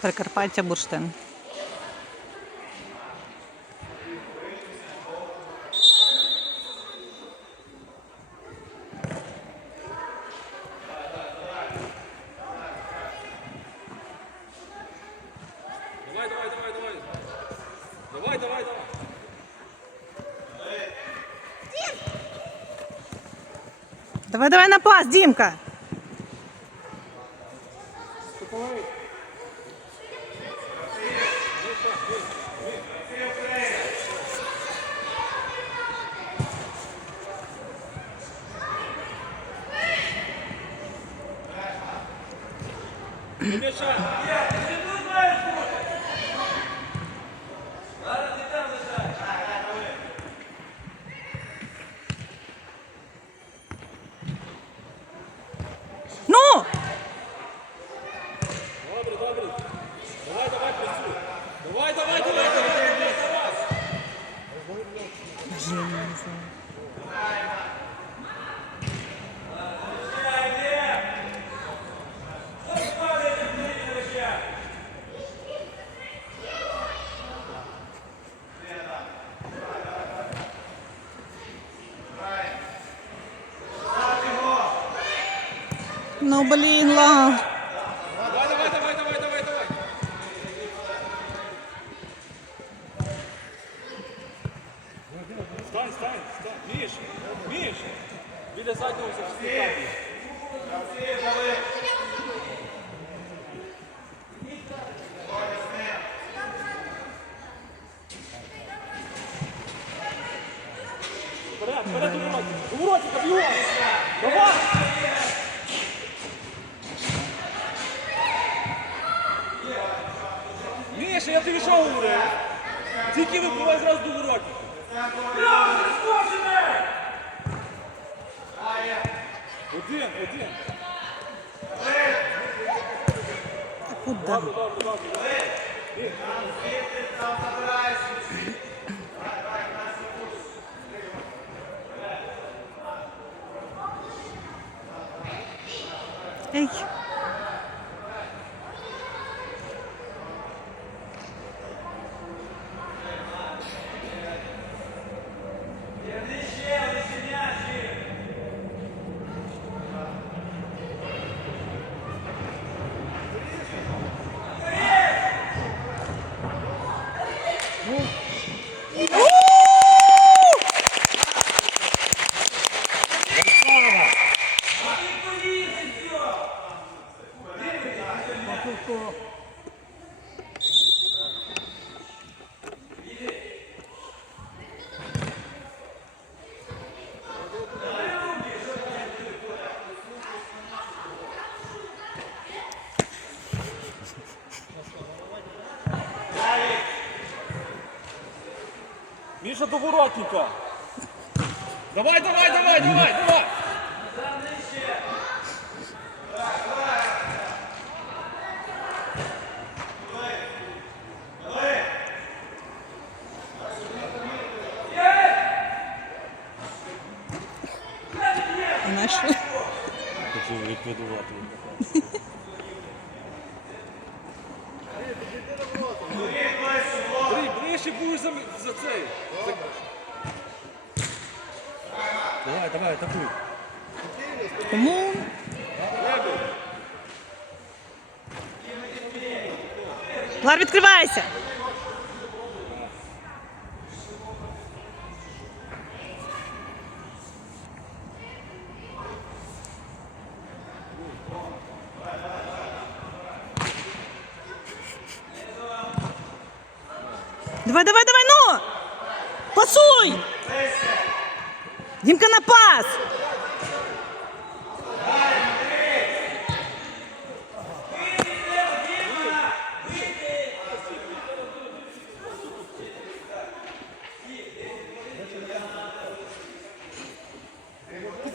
Прикарпаття бурштин. Давай, давай, давай, давай. Давай, давай, давай. Давай, давай на пас, Дімка. Yeah. Ну, блін, ла. Давай, давай, давай, давай, давай, давай. Стань, стань, стань. Міш, Міш. Біля заднього захисника. Вперед, вперед, у вороті. У вороті, бігом. Давай. Міша, я тобі що говорив? Тільки випливай зразу до воротів. Один, один. Куди? Добре, добре, добре. Ей. Міша до воротника. Давай, давай, давай, давай, давай. І наш. Хотів ліквідувати. Ближче будеш за, за цей. За... Давай, давай, атакуй. Кому? Лар, відкривайся! Давай, давай, давай, ну! Пасуй! Дімка на пас!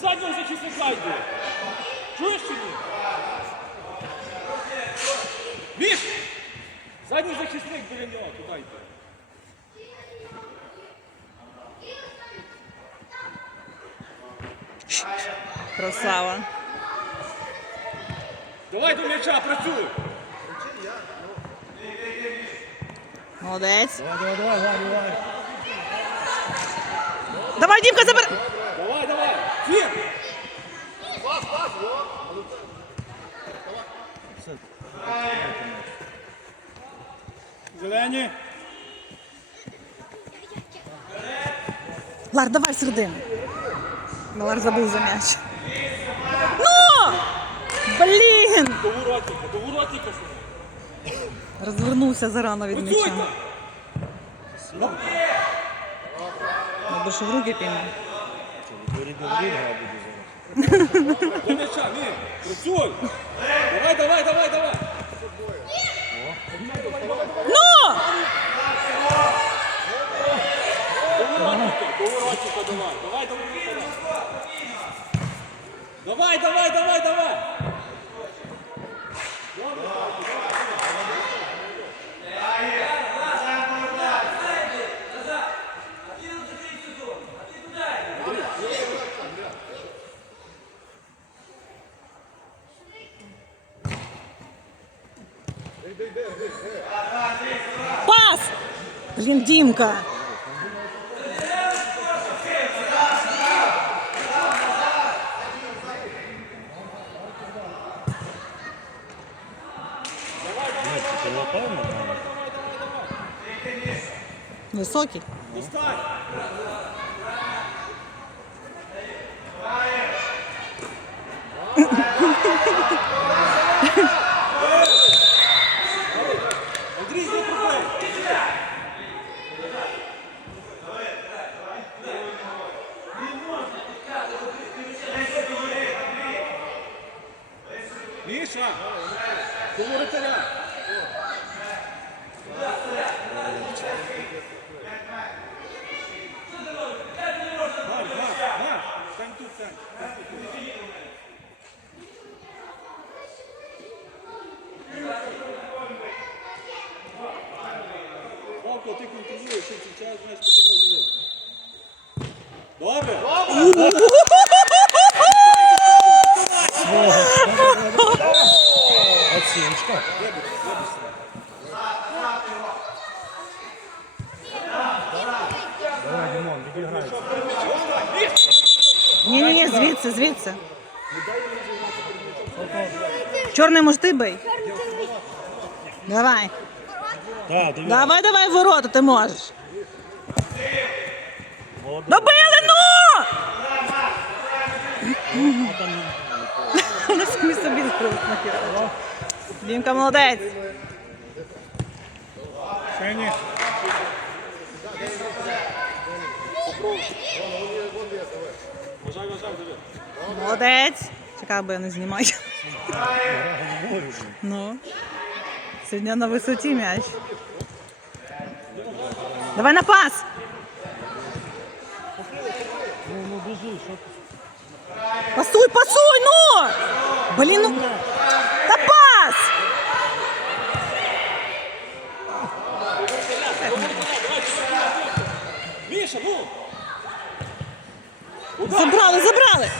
Заднього захисника йди. Чуєш чи ні? Міш! Задній захисник біля нього, туди. Красава. Давай до м'яча, працюй! Молодець. Давай, давай, давай, давай, давай. Давай, Дімка, забери. Давай, давай. Фір. Все. Зелені. Лар, давай середину. Ну, Лар забув за м'яч. Ну! Блін! До воротника, до воротника. Розвернувся зарано від м'яча. Працюйте. Що в руки піймав. До м'яча. Працюй. Давай, давай, давай, давай. Ну! До воротника, до воротника давай. Давай, до воротника. Давай, давай, давай, давай. Пас! Блін, Дімка. Ні, ти лопав на мене? Високий. Достань. Андрій, не пробий. Міша, Марк, стань. Добре. Ні, ні, ні, звідси, звідси. Чорний може ти бий. Давай. Давай, давай в ворота, ти можеш. Добили, ну! А там самі собі. Дімка молодець. ще ні. Молодець. Чекай, бо я не знімаю. Говорю, блін. Ну. Сьогодні на висоті м'яч. Давай на пас. Ну, ну, біжи, що ти? Пасуй, пасуй, ну! Блін, ну. Та пас! Міша, ну! Забрали, забрали.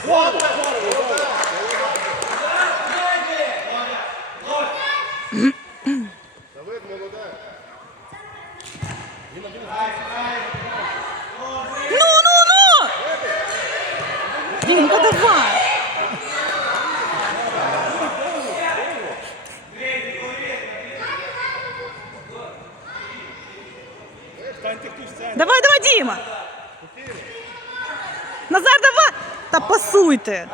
Ну, ну, ну! Дімка, давай! Станьте хтось в центр. Давай, давай, Діма! Назар, давай! Та пасуйте!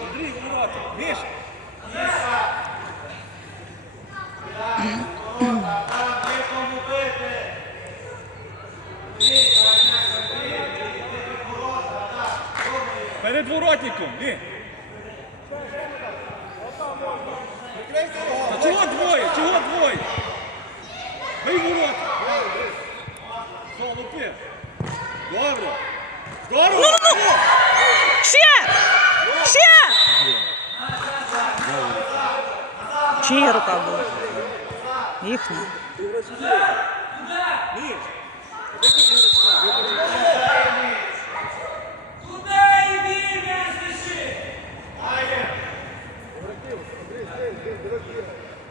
Андрій, ворота. Міша! Перед воротником, Лі. Та чого двоє? Чого двоє? Бий ворота. Все, лупи. Добре. Здорово. Ще! Ще! Чия рука була? Їхня.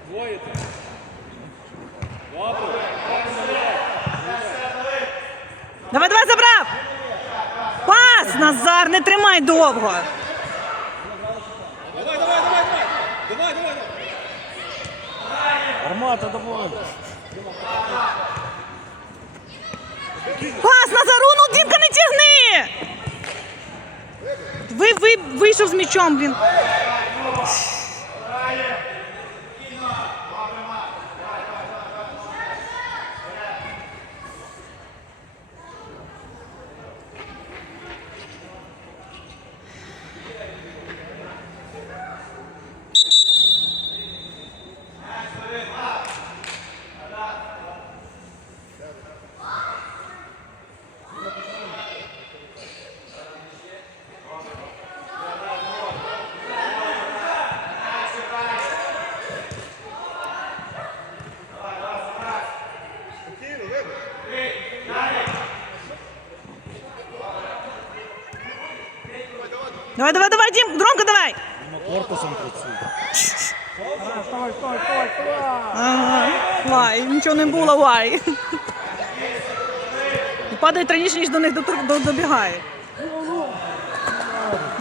Двоє. Давай, давай, забрав! Пас! Назар, не тримай довго! Давай, давай, давай, давай. Давай, давай, давай. Армата, давай. Пас, Назару, ну Дімка не тягни! Ви, ви, вийшов з м'ячом, блін. Давай, давай, давай, Дім, Дромка, давай! Корпусом працює. Ага, Лай, нічого не було, лай. І Падають раніше, ніж до них дотр- до- добігає.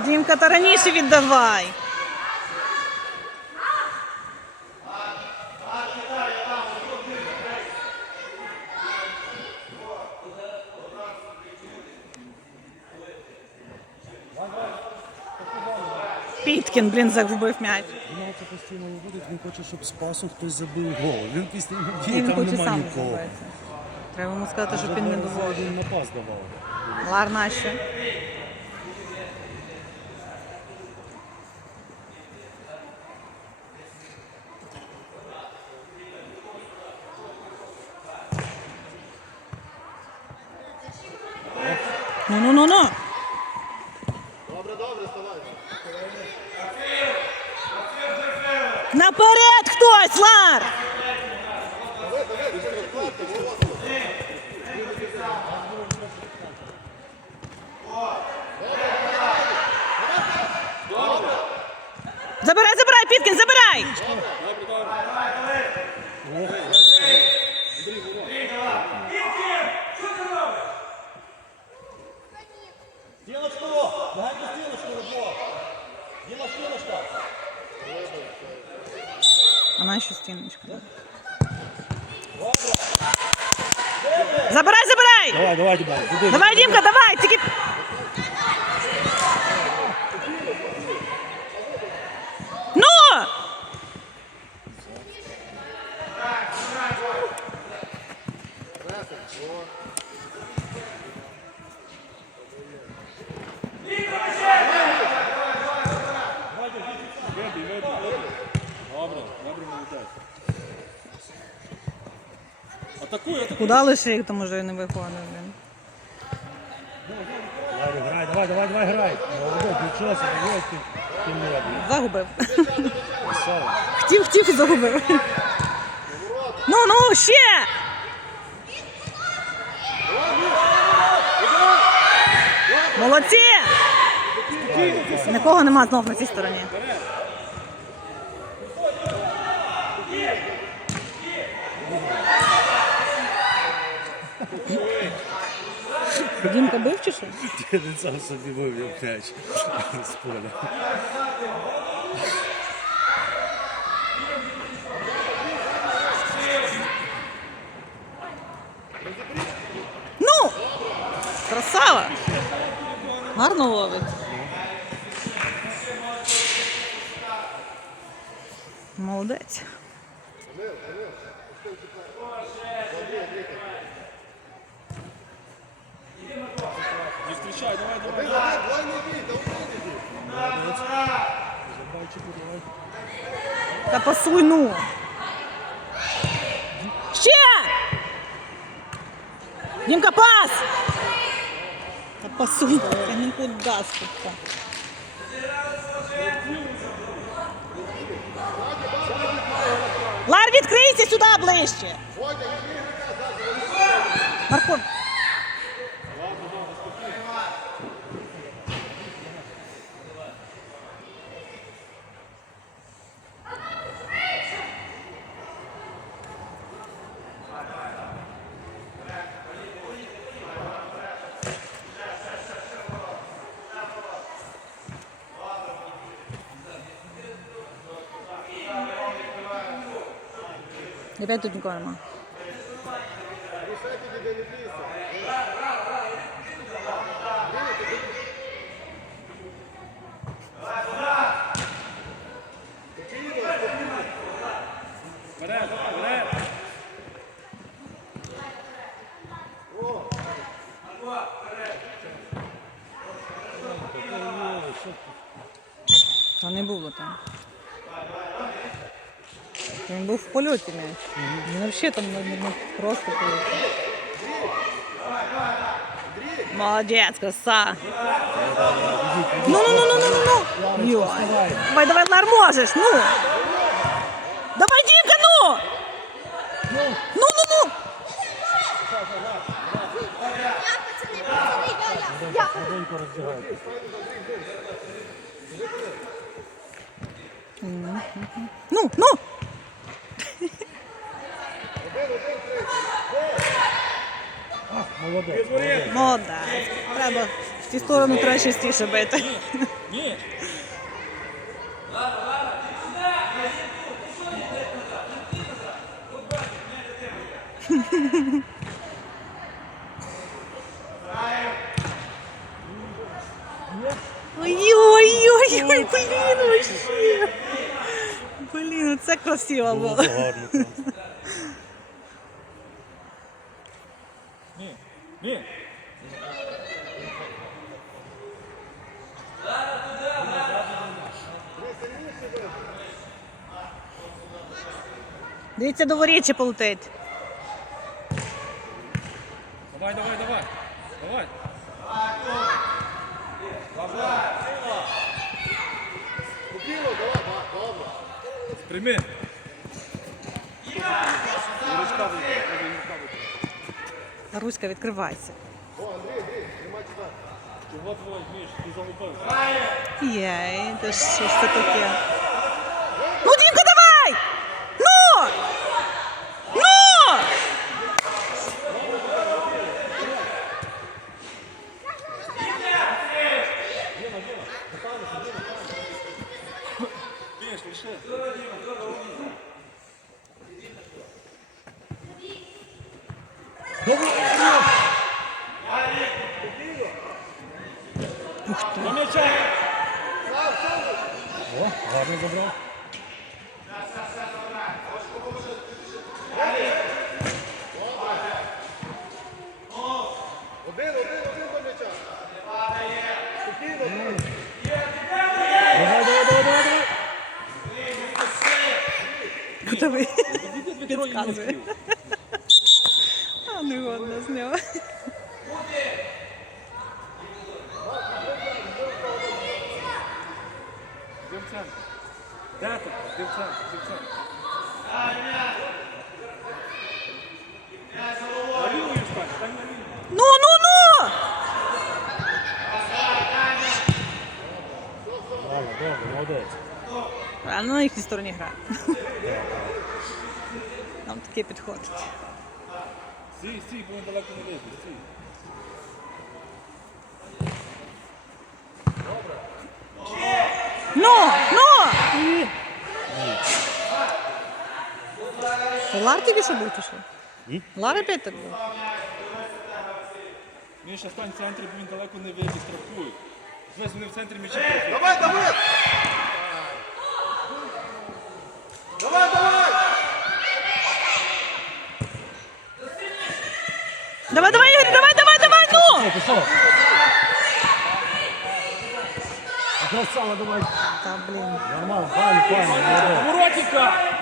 Дімка, та раніше віддавай. Піткін, блін, загубив м'яч. Гнати постійно виводить, він хоче, щоб з пасу хтось забив гол. Він після Він там хоче немає сам нікого. забити. Треба йому сказати, щоб він не доводив. Він на пас давав. Лар нащо? Ну, ну, ну, ну. Наперед хтось, Лар! Забирай, забирай, Піткін, забирай! Наша стіночка. Забирай, забирай! Давай, давай, туди. Давай, Дімка, давай! Тільки. Ну! Вибій, вибій, вибій. Добре, добре, молодець. Атакуй, атакуй. Куди лише їх там уже не виходить, блін. Давай, грай, давай, давай, давай, грай. Молодець, нічого собі, ось ти, ти не робиш. Загубив. Красава. Хотів, хотів, загубив. Ну, ну, ще! Молодці! Нікого нема знов на цій стороні. Дімка бив чи що? Ти не сам собі вивів м'яч з поля. Ну! Красава! Гарно ловить. Молодець. Та пасуй, ну. Ще! Дімка, пас! Та пасуй, та нікуди скупка. Лар, відкрийся сюди ближче. Марко. І Опять тут в польоті м'яч. Він взагалі там не, не просто полетів. Молодець, краса. Ну, ну, ну, ну, ну, ну, ну. Йой. Давай, давай, Лар, можеш, ну. Давай, Дімка, ну. Ну, ну, ну. Швиденько роздягайте. Ну, ну. Молодець. Відвори. Молодець. Треба в цю сторону треба частіше бити. Ні. Ой-ой-ой, блін, вообще. Блін, це красиво було. Дивіться, до ворічі полетить. Давай, давай, давай. Давай. Прийми. Руська, відкривайся. Чого твой Міш, ти залупився? Єй, це що ж це таке? Ну, Дімка, давай! Ну! Ну! Міш, лише. До м'яча. О, гарно забрав. Давай, давай, давай, давай, давай. Готовий. Підказує. Підказує. А, не годно з нього. Де в центр? В центр? Де в центр? На лівою стань, стань на лівою. Ну, ну, ну! Ладно, добре, молодець. Правильно на їхній стороні грає. Нам таке підходить. Стій, стій, він далеко не лізе, стій. Ну, ну! Лар тільки що був чи що? М? Лар опять так був. Міша, стань в центрі, бо він далеко не вийде, штрафують. Дивись, вони в центрі м'яча штрафують. Давай, давай! Давай, давай! Давай, давай, Ігор, давай, давай, давай, ну! Пішов? Красава, давай. Та, блін. Нормально, файно, молодець. Воротіка!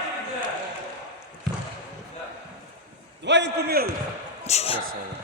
Давай він помилує. Красава.